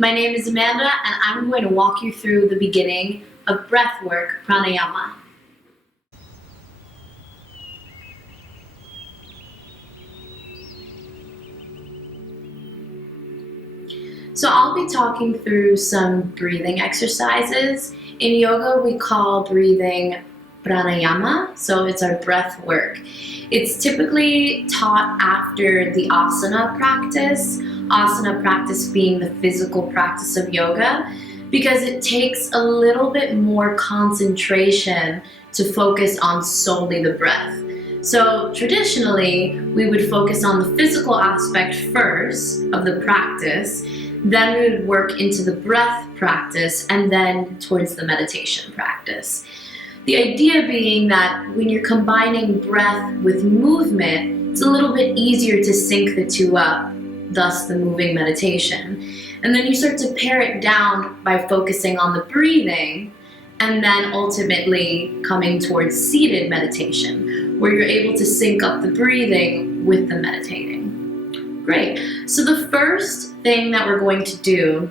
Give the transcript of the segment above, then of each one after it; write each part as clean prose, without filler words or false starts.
My name is Amanda, and I'm going to walk you through the beginning of Breathwork Pranayama. So I'll be talking through some breathing exercises. In yoga, we call breathing pranayama, so it's our breath work. It's typically taught after the asana practice being the physical practice of yoga, because it takes a little bit more concentration to focus on solely the breath. So traditionally, we would focus on the physical aspect first of the practice, then we would work into the breath practice, and then towards the meditation practice. The idea being that when you're combining breath with movement, it's a little bit easier to sync the two up, thus the moving meditation. And then you start to pare it down by focusing on the breathing, and then ultimately coming towards seated meditation, where you're able to sync up the breathing with the meditating. Great. So the first thing that we're going to do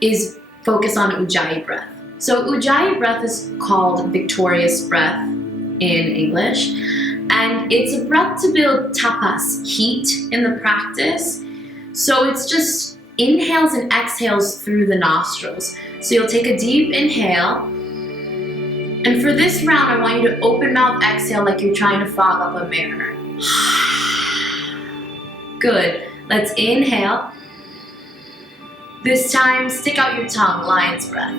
is focus on Ujjayi Breath. So Ujjayi Breath is called victorious breath in English, and it's a breath to build tapas, heat, in the practice. So it's just inhales and exhales through the nostrils. So you'll take a deep inhale, and for this round I want you to open mouth exhale like you're trying to fog up a mirror. Good. Let's inhale. This time, stick out your tongue, lion's breath.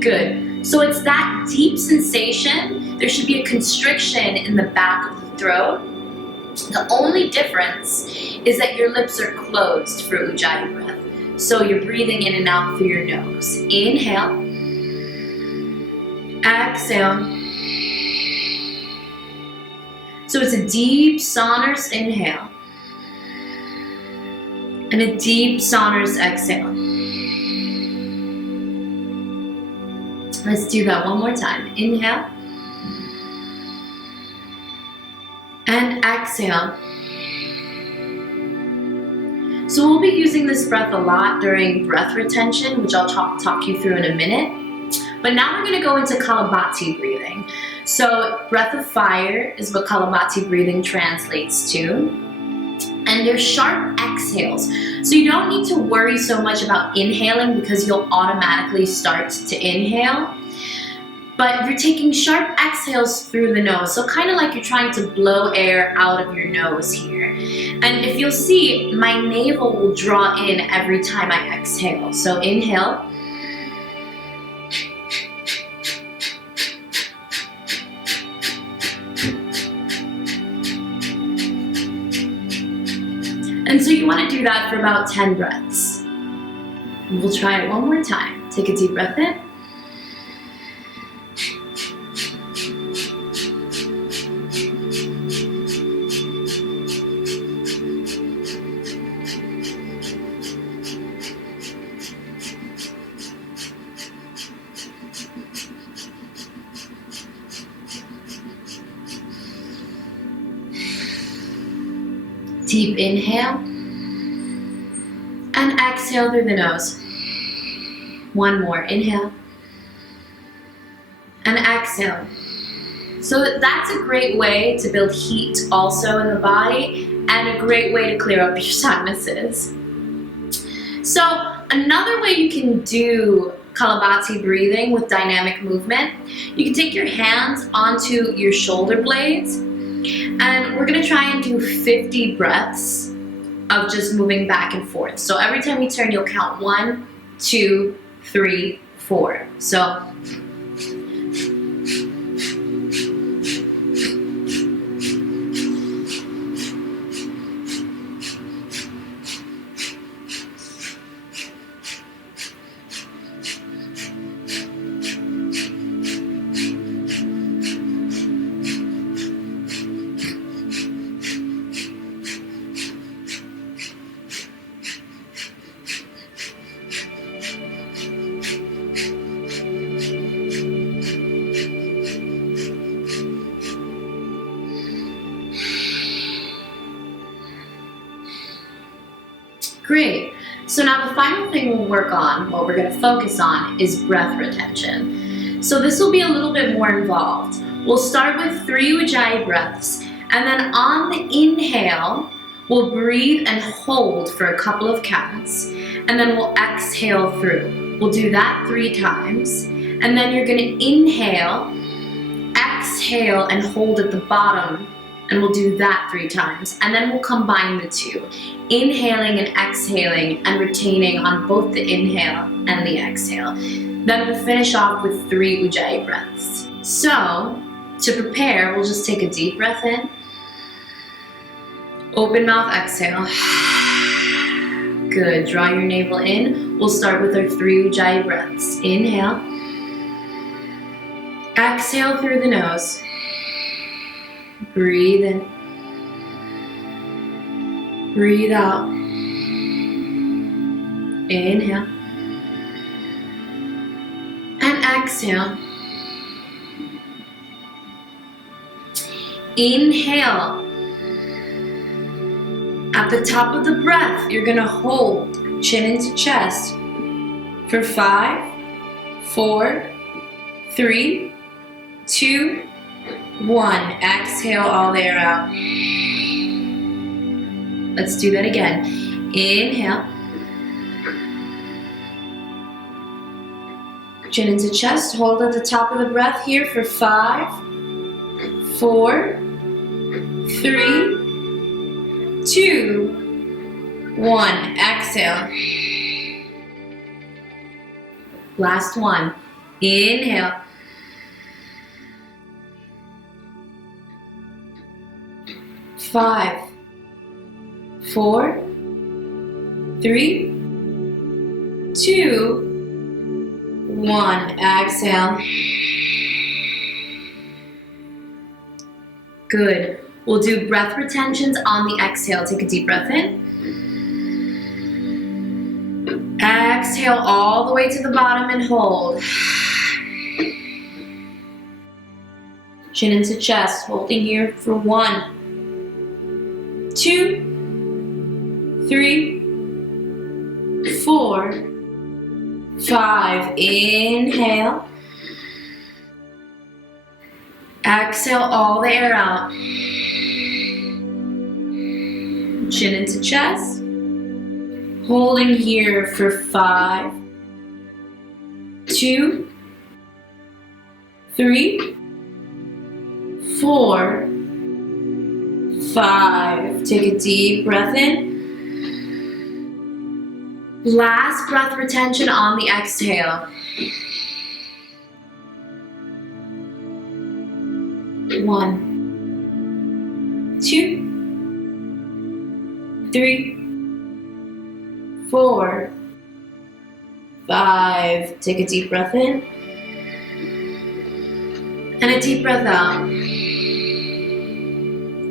Good. So it's that deep sensation. There should be a constriction in the back of the throat. The only difference is that your lips are closed for Ujjayi Breath. So you're breathing in and out through your nose. Inhale. Exhale. So it's a deep, sonorous inhale and a deep, sonorous exhale. Let's do that one more time. Inhale and exhale. So we'll be using this breath a lot during breath retention, which I'll talk you through in a minute. But now we're going to go into Kapalabhati breathing. So breath of fire is what Kapalabhati breathing translates to. And they're sharp exhales. So you don't need to worry so much about inhaling because you'll automatically start to inhale. But you're taking sharp exhales through the nose. So kind of like you're trying to blow air out of your nose here. And if you'll see, my navel will draw in every time I exhale. So inhale. And so you want to do that for about 10 breaths. We'll try it one more time. Take a deep breath in. Deep inhale and exhale through the nose. One more, inhale and exhale. So that's a great way to build heat also in the body, and a great way to clear up your sinuses. So another way you can do Kapalabhati breathing with dynamic movement, you can take your hands onto your shoulder blades, and we're gonna try and do 50 breaths of just moving back and forth. So every time you turn, you'll count 1, 2, 3, 4. So Great. So now the final thing we'll work on, what we're going to focus on, is breath retention. So this will be a little bit more involved. We'll start with 3 Ujjayi breaths, and then on the inhale, we'll breathe and hold for a couple of counts, and then we'll exhale through. We'll do that 3 times, and then you're going to inhale, exhale, and hold at the bottom, and we'll do that 3 times, and then we'll combine the 2, inhaling and exhaling and retaining on both the inhale and the exhale. Then we'll finish off with 3 Ujjayi breaths. So, to prepare, we'll just take a deep breath in, open mouth, exhale. Good, draw your navel in. We'll start with our 3 Ujjayi breaths. Inhale, exhale through the nose. Breathe in. Breathe out. Inhale. And exhale. Inhale. At the top of the breath, you're going to hold chin into chest for 5, 4, 3, 2, 1. Exhale all the air out. Let's do that again. Inhale. Chin into chest. Hold at the top of the breath here for 5, 4, 3, 2, 1. Exhale. Last one. Inhale. 5, 4, 3, 2, 1. Exhale. Good. We'll do breath retentions on the exhale. Take a deep breath in. Exhale all the way to the bottom and hold. Chin into chest, holding here for 1, 2, 3, 4, 5. Inhale. Exhale all the air out. Chin into chest. Holding here for 5, 2, 3, 4, 5. Take a deep breath in. Last breath retention on the exhale. 1, 2, 3, 4, 5. Take a deep breath in. And a deep breath out.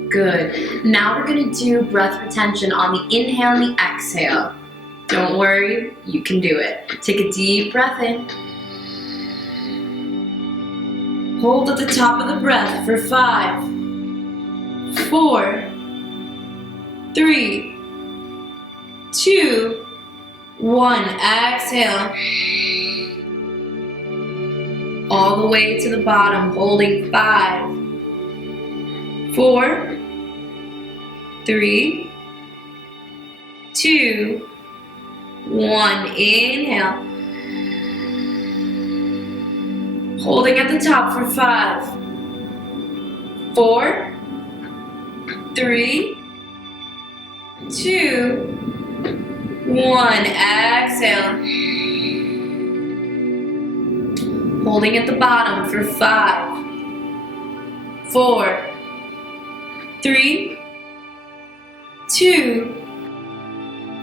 Good. Now we're going to do breath retention on the inhale and the exhale. Don't worry, you can do it. Take a deep breath in. Hold at the top of the breath for 5, 4, 3, 2, 1. Exhale. All the way to the bottom, holding 5, 4, 3, 2, 1. Inhale. Holding at the top for 5, 4, 3, 2, 1. Exhale. Holding at the bottom for 5, 4, 3, 2,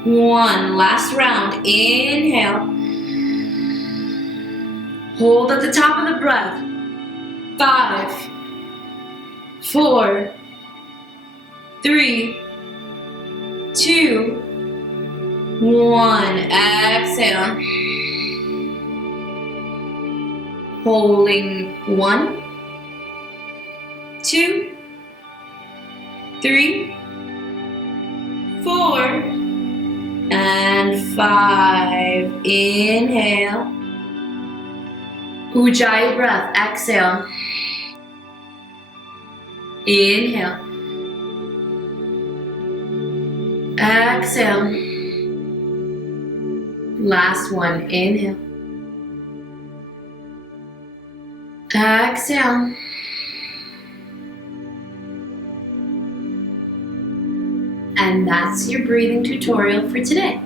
1. Last round. Inhale. Hold at the top of the breath. 5, 4, 3, 2, 1. Exhale. Holding 1, 2, 3, 4, and 5. Inhale. Ujjayi Breath. Exhale. Inhale. Exhale. Last one. Inhale. Exhale. And that's your breathing tutorial for today.